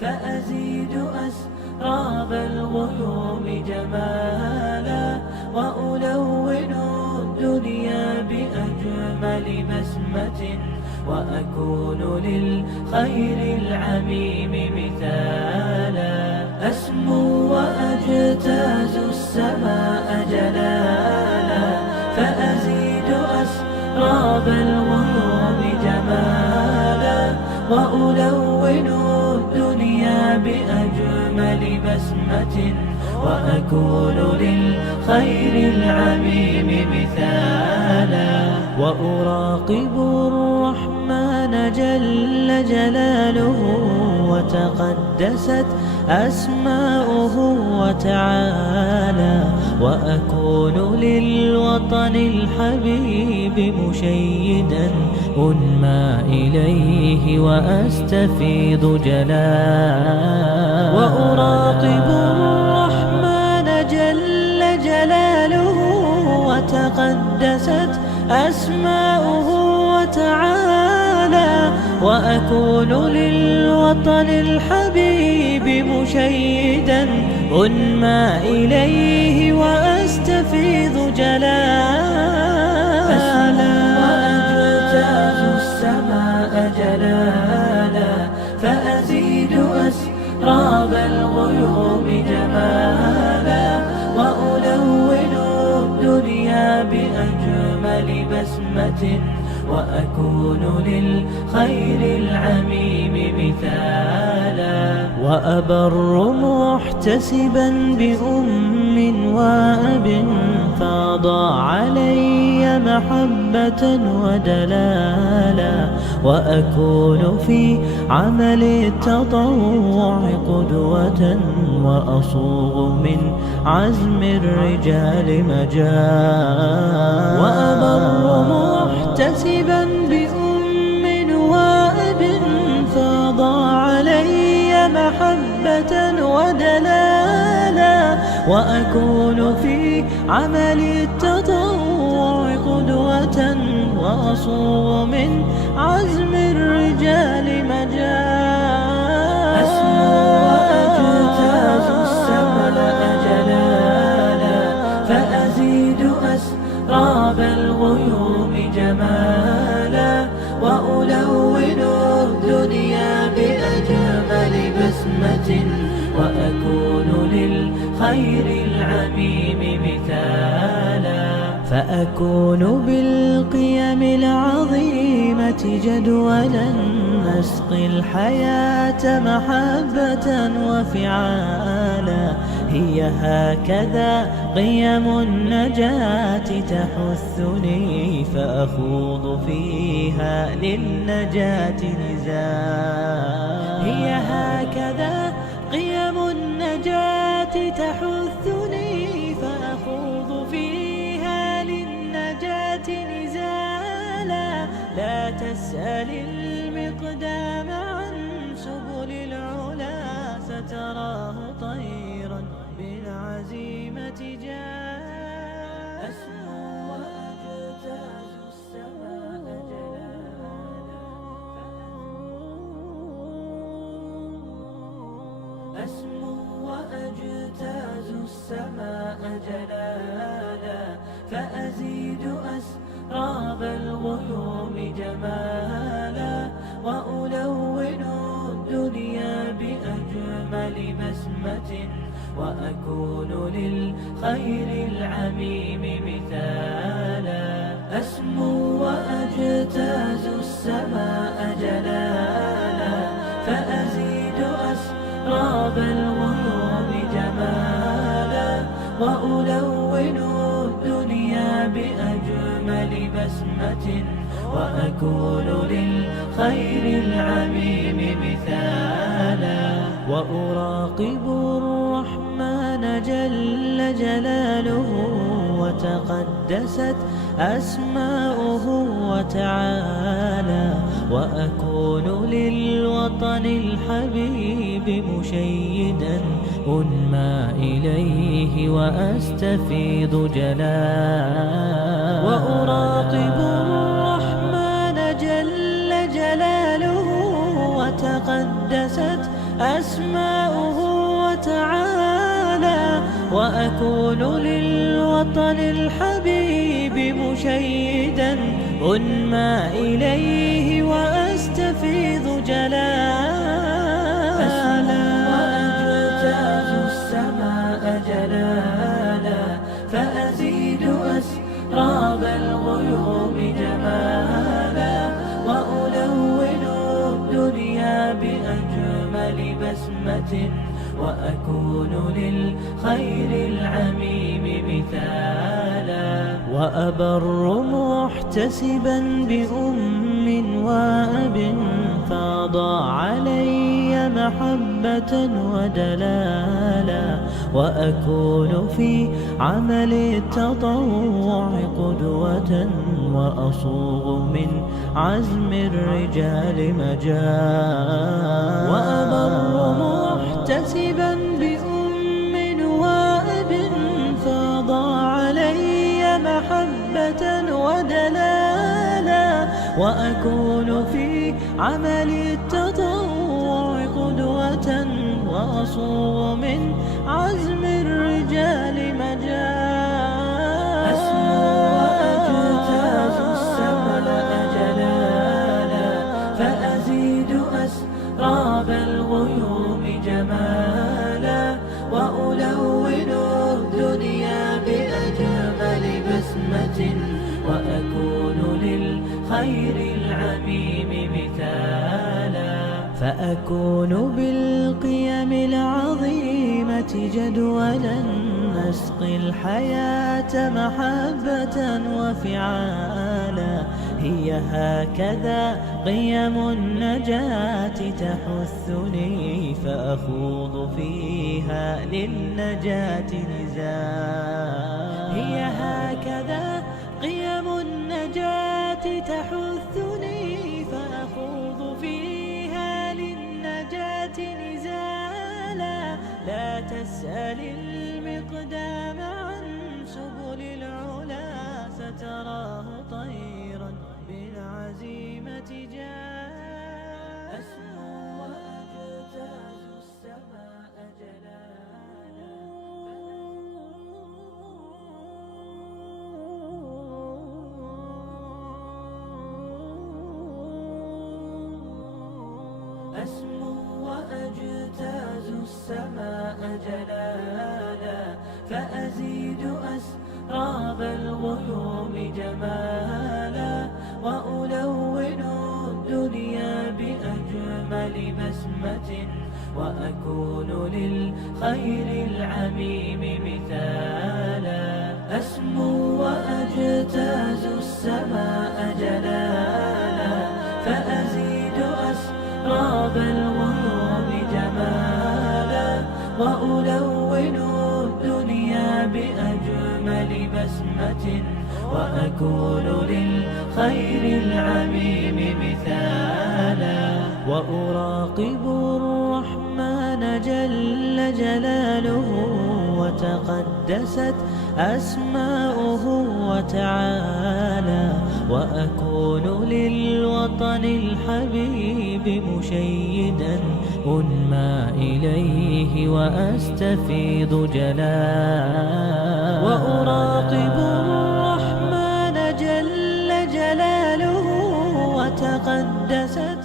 فأزيد أسراب الغيوم جمالا، وألون الدنيا بأجمل بسمة، وأكون للخير العميم مثالا. أسمو وأجتاز السماء جلالا، فأزيد أسراب الغيوم جمالا، وألون الدنيا بأجمل بسمة، وأكون للخير العميم مثالا. وأراقب الرحمن جل جلاله، وتقدست أسماؤه وتعالى، وأكون للوطن الحبيب مشيدا أنمى إليه وأستفيض جلالا. وأراقب الرحمن جل جلاله، وتقدست أسماؤه وتعالى، وأكون للوطن الحبيب مشيدا أنمى إليه وأستفيض جلالا. وأجتاز السماء جلالا، فأزيد أسراب الغيوم جمالا، وألون الدنيا بأجمل بسمة، وأكون للخير العميم مثالا. وأبر محتسبا بأم وأب، فاض علي محبة ودلالا، وأكون في عمل التطوع قدوة، وأصوغ من عزم الرجال مجالا. وأبر محتسبا بأم وأب، فاض علي محبة ودلالا، وأكون في عمل التطوع قدوة، وأصوغ من عزم الرجال مجالا. أسمو وأجتاز السماء جلالا، فأزيد أسراب الغيوم جمالا، وألون الدنيا بأجمل بسمة، وأكون للخير العميم مثالا. فأكون بالقيم العظيمة جدولا، نسقي الحياة محبة وفعالا. هي هكذا قيم النجاة تحثني، فأخوض فيها للنجاة نزالا. هي هكذا قيم النجاة تحثني، فأخوض فيها للنجاة نزالا. لا تسأل المقدام عن سبل العلا، ستراه طيرا بالعزيمة جاء. أسمو وأجتاز السماء جلالا، أسمو وأجتاز السماء جلالا، فأزيد أسراب الغيوم جمالا، وألون الدنيا بأجمل بسمة، وأكون للخير العميم مثالا. أسمو وأجتاز السماء جلالا، فأزيد أسراب الغيوم جمالا، وألون الدنيا بأجمل بسمة، وأكون للخير العميم مثالا. وأراقب الرحمن جل جلاله، وتقدست أسماؤه وتعالى، وأكون للوطن الحبيب مشيدا أنمى إليه وأستفيض جلالا. وأراقب الرحمن جل جلاله، وتقدست أسماؤه وتعالى، وأكون للوطن الحبيب مشيدا أنمى إليه وأستفيض جلالا، وأجتاز السماء جلالا، فأزيد أسراب الغيوم جمالا، وألون الدنيا بأجمل بسمة، وأكون للخير العميم مثالا، وأبر محتسبا بأم وأب فاض علي محبة ودلالا، وأكون في عمل التطوع قدوة، وأصوغ من عزم الرجال مجال، وأبر محتسبا بأم وأب فاض علي محبة ودلالا، وأكون في عمل التطوع قدوة، وأصوغ من عزم الرجال مجال، أسمو وأجتاز السماء جلالا، فأزيد أسراب الغيوم جمالا، وألون الدنيا بأجمل بسمة، وأكون للخير العميم مثالا، فأكون بالقيم العظيمة جدولا، نسقي الحياة محبة وفعالا، هي هكذا قيم النجاة تحثني، فأخوض فيها للنجاة نزالا، هي هكذا قيم النجاة تحثني، فأخوض فيها للنجاة نزالا، لا تسأل المقدام عن سبل العلا، ستراه طيرا بالعزيمة جاء، أسمو وأجتاز السماء جلالا. أسمو وأجتاز السماء جلالا، فأزيد أسراب الغيوم جمالا، وألون الدنيا بأجمل بسمة، وأكون للخير العميم مثالا، أسمو وأجتاز السماء جلالا، فأزيد أسراب الغيوم جمالا، وألون الدنيا بأجمل بسمة، وأكون للخير العميم مثالا، وأراقب الرحمن جل جلاله، وتقدست أسماؤه وتعالى، وأكون للوطن الحبيب مشيدا أنمى إليه وأستفيض جلالا، وأراقب الرحمن جل جلاله، وتقدست